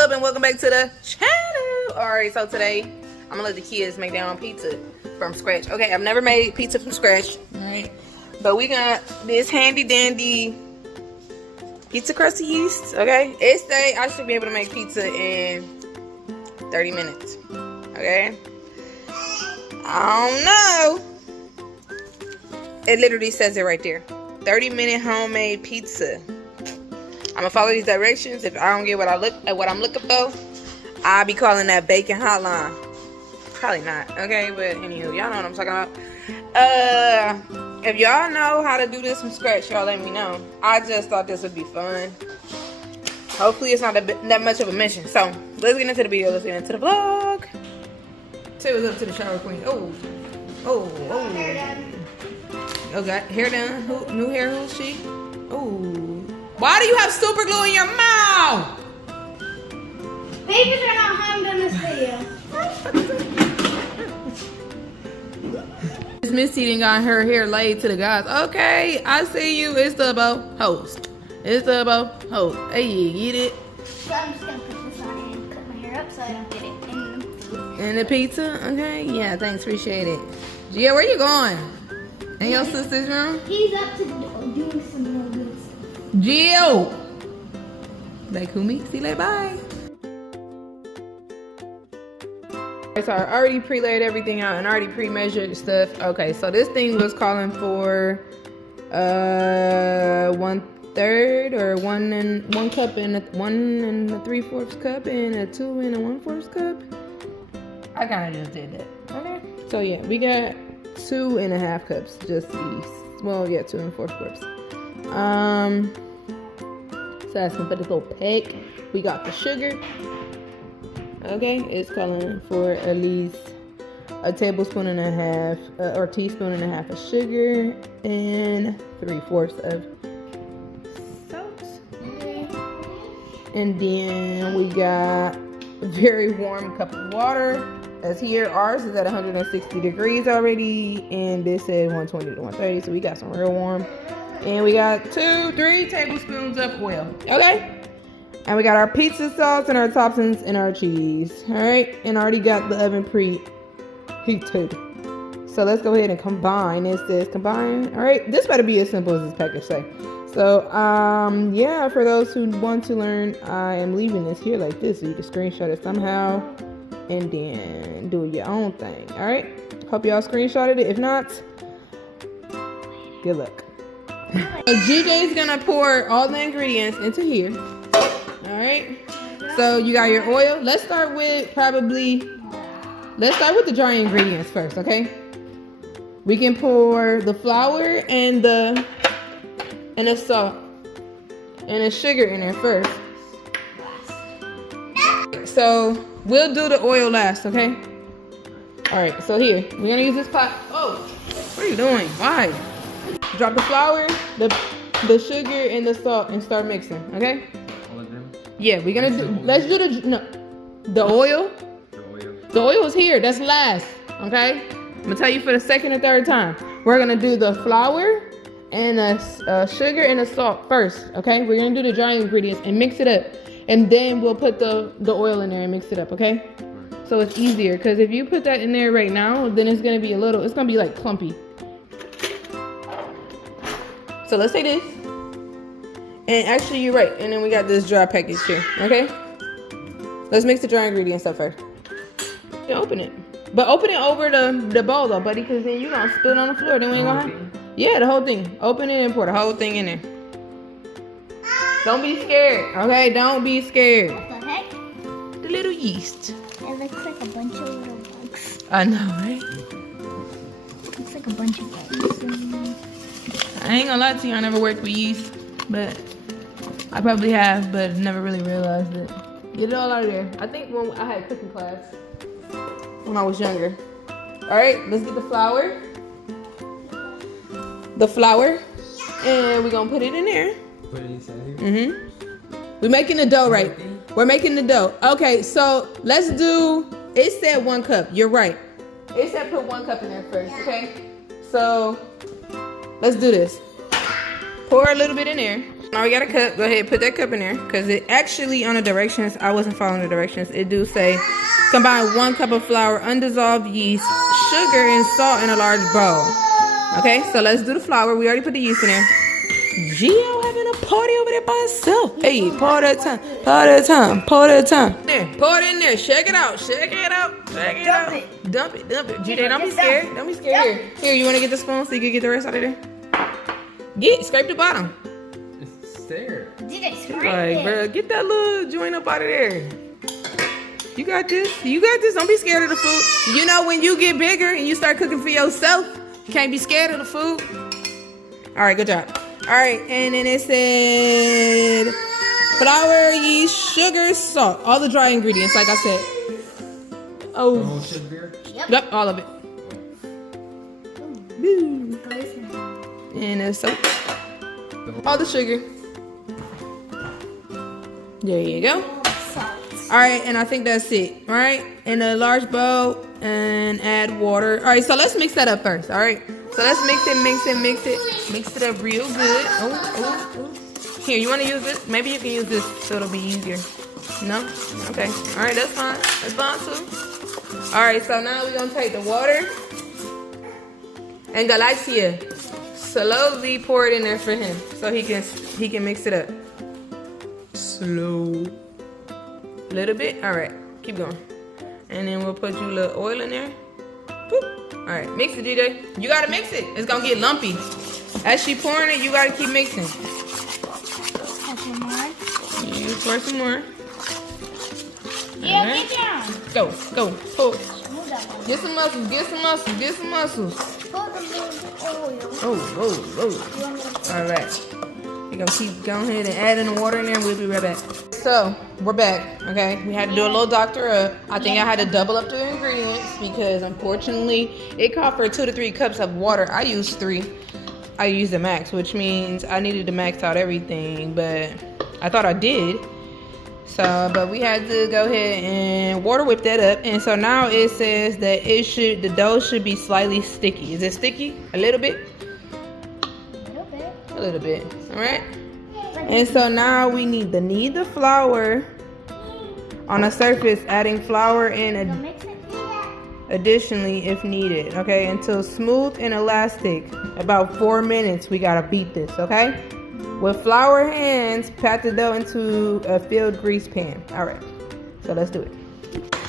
up and welcome back to the channel. Alright, so today I'm gonna let the kids make their own pizza from scratch. Okay, I've never made pizza from scratch. Alright, but we got this handy dandy pizza crust yeast. Okay, it say I should be able to make pizza in 30 minutes. Okay, I don't know. It literally says it right there. 30-minute homemade pizza. I'm gonna follow these directions. If I don't get what I'm looking for, I'll be calling that bacon hotline. Probably not. Okay, but anywho, y'all know what I'm talking about. If y'all know how to do this from scratch, y'all let me know. I just thought this would be fun. Hopefully it's not that much of a mission. So let's get into the video. Let's get into the vlog. Say what's up to the shower queen. Oh. Okay, hair done. New hair, who's she? Oh. Why do you have super glue in your mouth? Babies are not harmed in this video. Miss Missy done got her hair laid to the guys. Okay, I see you. It's the Bo host. It's the Bo host. Hey, get it? So I'm just gonna put this on and cut my hair up so I don't get it in the food. And the pizza? Okay, yeah, thanks, appreciate it. Gia, where you going? In your sister's room? He's up to doing some real good stuff. Jill! Like who me? See you later, bye. So I already pre-laid everything out and already pre-measured stuff. Okay, so this thing was calling for 1/3 or 1 cup and 1 3/4 cup and a 2 1/4 cup. I kind of just did that. Okay. So yeah, we got 2 1/2 cups, just these. Well, yeah, 2 1/4 cups. So that's gonna put this little pack. We got the sugar. Okay, it's calling for at least a tablespoon and a half or teaspoon and a half of sugar and 3/4 of salt. And then we got a very warm cup of water. As here, ours is at 160 degrees already, and this said 120 to 130, so we got some real warm. And we got 2-3 tablespoons of oil. Okay? And we got our pizza sauce and our toppings and our cheese. Alright? And I already got the oven preheated. So let's go ahead and combine. It says combine. Alright? This better be as simple as this package say. So, yeah, for those who want to learn, I am leaving this here like this so you can screenshot it somehow. And then do your own thing. Alright? Hope y'all screenshotted it. If not, good luck. So GJ is gonna pour all the ingredients into here. Alright? So you got your oil. Let's start with the dry ingredients first, okay? We can pour the flour and the salt and the sugar in there first. So we'll do the oil last, okay? Alright, so here, we're gonna use this pot. Oh, what are you doing? Why? Drop the flour, the sugar, and the salt and start mixing, okay? All of them? Yeah, we're gonna do, let's do the oil. The oil is here, that's last, okay? I'm gonna tell you for the second and third time. We're gonna do the flour and the sugar and the salt first, okay? We're gonna do the dry ingredients and mix it up. And then we'll put the oil in there and mix it up, okay? So it's easier, because if you put that in there right now, then it's gonna be like clumpy. So let's take this. And actually, you're right. And then we got this dry package here, okay? Let's mix the dry ingredients up first. You can open it. But open it over the bowl, though, buddy, because then you're going to spill it on the floor. Then we ain't going to have... Yeah, the whole thing. Open it and pour the whole thing in there. Don't be scared, okay? Don't be scared. What the heck? The little yeast. It looks like a bunch of little bugs. I know, right? It looks like a bunch of bugs. I ain't gonna lie to you, I never worked with yeast, but I probably have, but never really realized it. Get it all out of there. I think when I had cooking class when I was younger. Alright, let's get the flour. And we're gonna put it in there. Put it inside here? Mm-hmm. We're making the dough, right? We're making the dough. Okay, so let's do, it said 1 cup. You're right. It said put 1 cup in there first, okay? So let's do this. Pour a little bit in there. Now we got a cup. Go ahead, put that cup in there. Because it actually, on the directions, I wasn't following the directions. It do say, combine 1 cup of flour, undissolved yeast, sugar, and salt in a large bowl. Okay, so let's do the flour. We already put the yeast in there. Gio having a party over there by herself. Hey, pour that time. Pour that time. Pour that time. There, pour it in there. Shake it out. Shake it out. Shake it out. Dump it. Dump it. GJ, don't be scared. Don't be scared. Here, you want to get the spoon so you can get the rest out of there? Scrape the bottom. It's there. Like, bro, get that little joint up out of there. You got this. You got this. Don't be scared of the food. You know, when you get bigger and you start cooking for yourself, you can't be scared of the food. All right, good job. All right, and then it said flour, yeast, sugar, salt. All the dry ingredients, like I said. Oh. Sugar? Yep, all of it. Woo. And the soap. All the sugar. There you go. All right, and I think that's it. All right, in a large bowl and add water. All right, so let's mix that up first. All right, so let's mix it up real good. Oh. Here, you want to use this? Maybe you can use this so it'll be easier. No? Okay. All right, that's fine. That's fine too. All right, so now we're gonna take the water and Galaxia. Slowly pour it in there for him so he can mix it up. Slow. Little bit. All right, keep going. And then we'll put you a little oil in there. Boop. All right, mix it, DJ. You gotta mix it. It's gonna get lumpy. As she pouring it, you gotta keep mixing. You pour some more. Yeah, right. get down. Go, pull. Move that one. Get some muscles, get some muscles. Put the oil. Oh. All right. We're gonna keep going ahead and adding the water in there and we'll be right back. So, we're back, okay? We had to do a little doctor up. I think I had to double up the ingredients because unfortunately, it called for 2 to 3 cups of water. I used 3. I used the max, which means I needed to max out everything, but I thought I did. So, but we had to go ahead and water whip that up. And so now it says that the dough should be slightly sticky. Is it sticky? A little bit? A little bit. All right. And so now we need to knead the flour on a surface, adding flour in additionally if needed. Okay, until smooth and elastic. About 4 minutes. We gotta beat this. Okay. With flour hands, pat the dough into a filled grease pan. All right. So let's do it.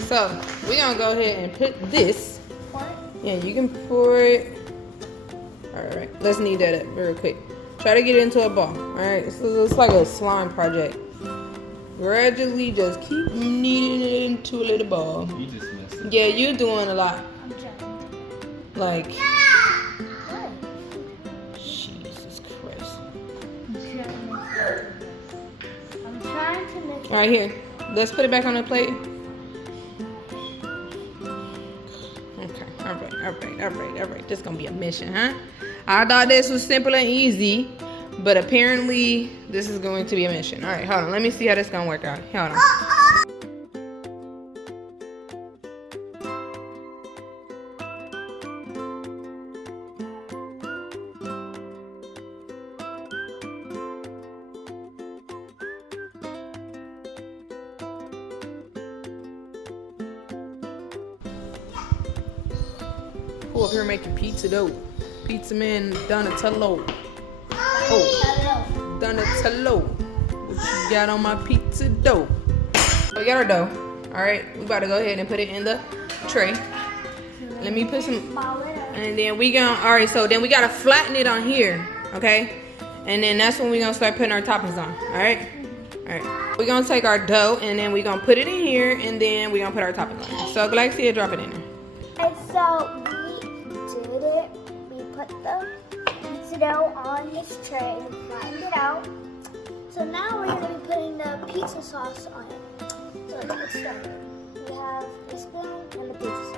So we're gonna go ahead and put this. Yeah, you can pour it. All right. Let's knead that up real quick. Try to get it into a ball. Alright, so it's like a slime project. Gradually just keep kneading it into a little ball. You just missed it. Yeah, you're doing a lot. I'm jumping. Like, What? Jesus Christ. I'm trying to make it. Alright, here. Let's put it back on the plate. Okay, alright. This is gonna be a mission, huh? I thought this was simple and easy, but apparently this is going to be a mission. All right, hold on. Let me see how this is going to work out. Hold on. Who up here making pizza dough? Pizza man Donatello. Oh, Donatello. What you got on my pizza dough? We got our dough. All right, we about to go ahead and put it in the tray. Let me put some, and then we gonna, all right, so then we gotta flatten it on here, okay? And then that's when we gonna start putting our toppings on, all right? All right, we're gonna take our dough and then we gonna put it in here and then we gonna put our toppings on. So Galaxia, drop it in there. And so we did it. We put the pizza dough on this tray and flattened it out. So now we're gonna be putting the pizza sauce on it. So let's start. We have a spoon and the pizza sauce.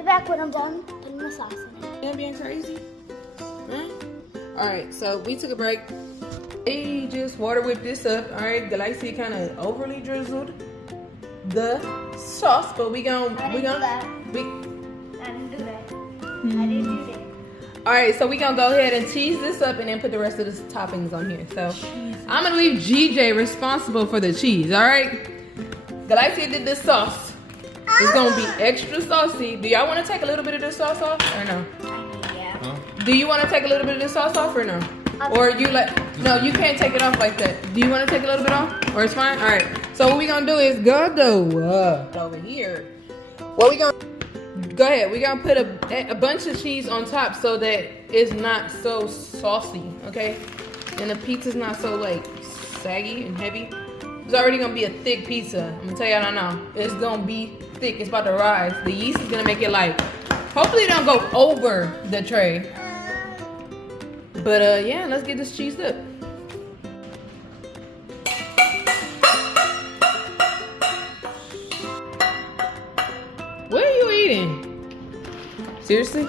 be back when I'm done putting the sauce in it. You're being crazy. Right? All right, so we took a break. They just water whipped this up. All right, Galaxy kind of overly drizzled the sauce, but we gonna I didn't do that. I didn't do that. I didn't do that. All right, so we gonna go ahead and cheese this up and then put the rest of the toppings on here. So I'm gonna leave GJ responsible for the cheese. All right, Galaxy did this sauce. It's gonna be extra saucy. Do y'all want to take a little bit of this sauce off or no? Yeah. Huh? Do you want to take a little bit of this sauce off or no? Or you like, no, you can't take it off like that. Do you want to take a little bit off? Or it's fine? All right. So what we going to do is go over here. What we going to, go ahead. We going to put a bunch of cheese on top so that it's not so saucy, okay? And the pizza's not so like saggy and heavy. It's already going to be a thick pizza. I'm going to tell y'all now. It's going to be thick. It's about to rise. The yeast is going to make it like, hopefully it don't go over the tray. But yeah, let's get this cheesed up. What are you eating? Seriously?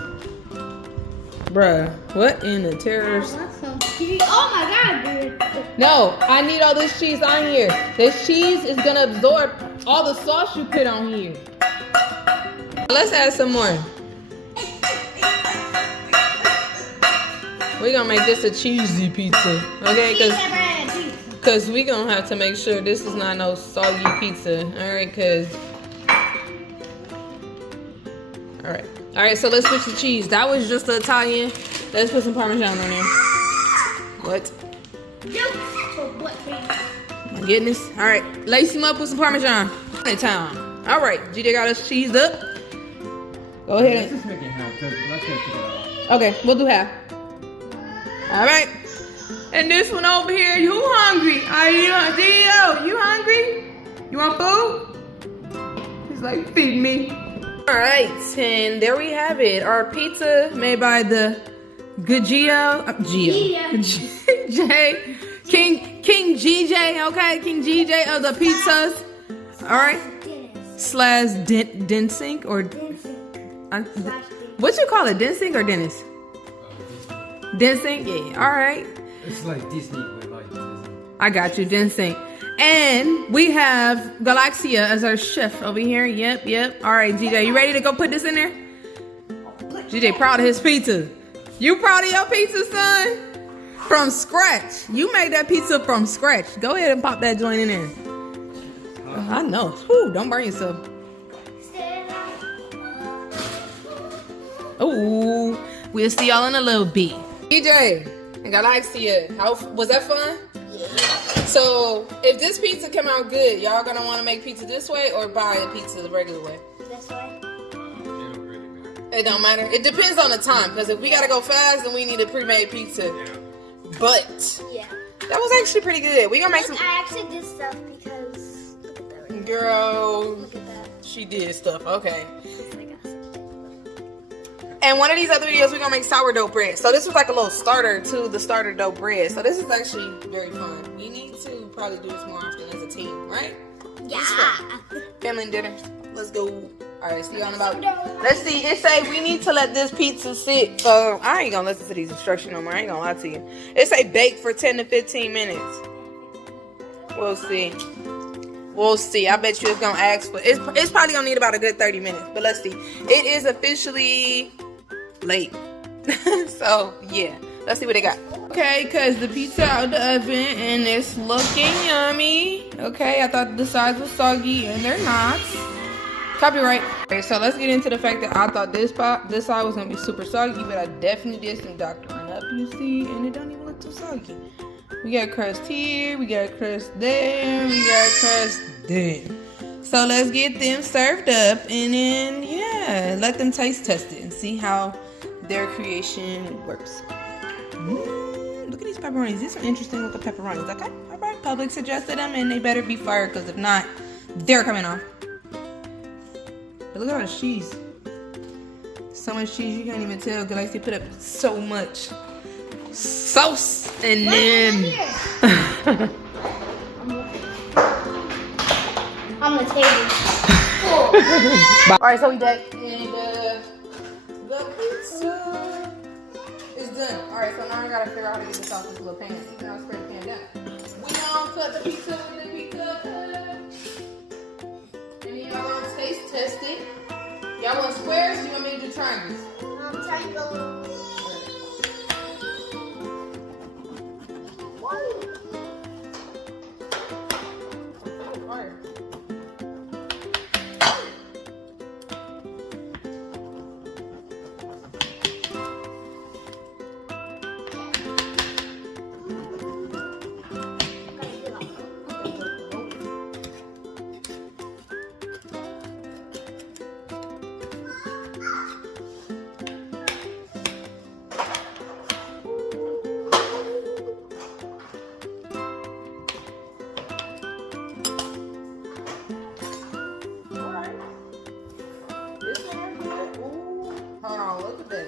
Bruh, what in the terrorist? Oh my god, dude. No, I need all this cheese on here. This cheese is gonna absorb all the sauce you put on here. Let's add some more. We're gonna make this a cheesy pizza, okay? Cause we gonna have to make sure this is not no soggy pizza, all right? All right. So let's switch the cheese. That was just the Italian. Let's put some Parmesan on there. What? My goodness. All right, lace him up with some Parmesan. Time. All right, GJ got us cheesed up. Go ahead. Let's just make it half, because let's get it out. Okay, we'll do half. All right. And this one over here, you hungry? Are you, Dio? You hungry? You want food? He's like, feed me. All right, and there we have it. Our pizza made by the King GJ, okay? King GJ of the pizzas. All right. Slash Densink or what you call it? Densink or Dennis? Densink, yeah. All right. It's like Disney, but like Disney. I got you, Densink. And we have Galaxia as our chef over here. Yep. All right, GJ, you ready to go put this in there? GJ proud of his pizza. You proud of your pizza, son? From scratch. You made that pizza from scratch. Go ahead and pop that joint in there. I know. Whew, don't burn yourself. Ooh, we'll see y'all in a little bit. DJ and Galaxia, how was that fun? Yeah. So if this pizza come out good, y'all gonna want to make pizza this way or buy a pizza the regular way? This way. It don't matter. It depends on the time, because if we gotta go fast, then we need a pre-made pizza. But Yeah. that was actually pretty good. We gonna make some. I actually did stuff because look at that. Right Girl, Look at that. she did stuff. Okay. It's like awesome. And one of these other videos, we're gonna make sourdough bread. So this was like a little starter to the starter dough bread. So this is actually very fun. We need to probably do this more often as a team, right? Yeah. Family dinners. Let's go. All right, see you on about. Let's see. It say we need to let this pizza sit. So I ain't gonna listen to these instructions no more. I ain't gonna lie to you. It say bake for 10 to 15 minutes. We'll see. We'll see. I bet you it's gonna ask for. It's probably gonna need about a good 30 minutes. But let's see. It is officially late. So yeah, let's see what they got. Okay, cause the pizza out of the oven and it's looking yummy. Okay, I thought the sides was soggy and they're not. Copyright. Okay, so let's get into the fact that I thought this side was gonna be super soggy, but I definitely did some doctoring up, you see, and it don't even look too soggy. We got crust here, we got crust there, we got crust there. So let's get them served up and then yeah, let them taste test it and see how their creation works. Look at these pepperonis. These are interesting looking pepperonis. Okay, all right. Public suggested them, and they better be fired because if not, they're coming off. But look at all the cheese. So much cheese you can't even tell. Galaxy put up so much sauce and then. On the table. Full. All right, so we back and the pizza is done. All right, so now I gotta figure out how to get this off this little pan. Now spray the pan down. We gonna cut the pizza with the pizza cutter. And then y'all gonna taste test it. Y'all want squares? Or you want me to do triangles? Triangle.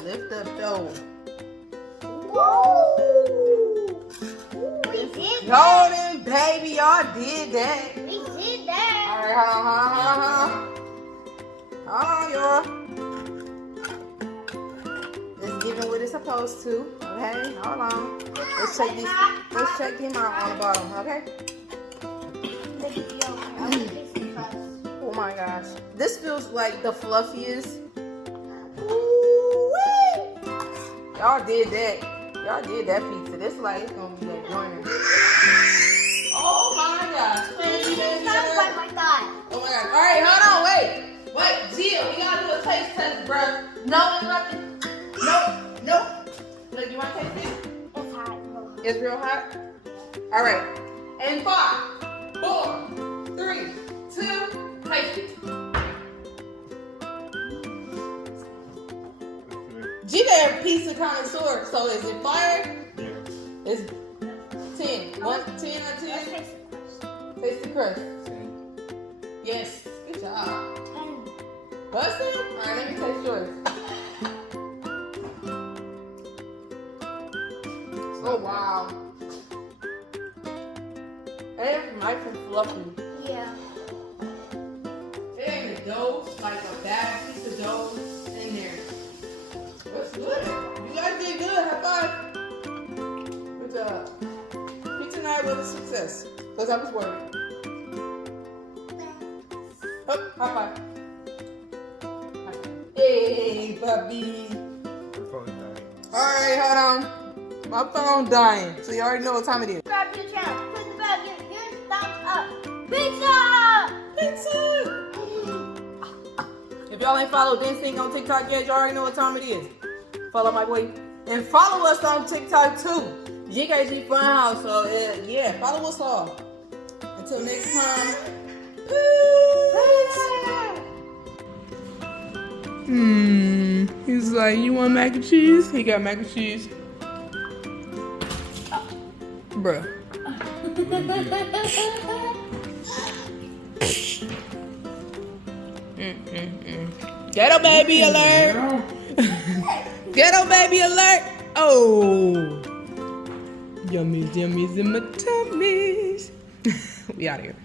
Lift up though. Whoa! We did that. Golden baby, y'all did that. We did that. Alright, hold on, y'all. It's giving what it's supposed to. Okay, hold on. Let's check this. Let's check him out on the bottom, okay? Oh my gosh. This feels like the fluffiest. Y'all did that. Y'all did that pizza. This like it's gonna be like joining. Oh my gosh. Oh my god. Oh my gosh. Alright, hold on, wait. Wait, Gia, we gotta do a taste test, bruh. No, nothing. Nope. Look, you wanna taste it? It's hot. It's real hot? Alright. And 5, 4, 3, 2, taste it. Giga a pizza connoisseur, so is it fire? Yeah. It's 10. 10 out of 10? Taste the crust. 10. Yes. Good job. Bust it? Alright, let me taste yours. Oh wow. It's nice and fluffy. Yeah. It ain't a dough, like a bad piece of dough in there. What's good? You guys did good. High five. Good job. Pizza night was a success. Because I was worried. Oh, high five. Hey, puppy. Alright, hold on. My phone dying. So you already know what time it is. Subscribe to the channel. Click the bell. Give a huge thumbs up. Pizza! Pizza! If y'all ain't followed Instinct on TikTok yet, y'all already know what time it is. Follow my boy. And follow us on TikTok too. GKG Funhouse. So yeah, follow us all. Until next time. Peace. He's like, you want mac and cheese? He got mac and cheese. Bruh. Ghetto baby alert! Ghetto baby alert! Oh! Yummies in my tummies. We out of here.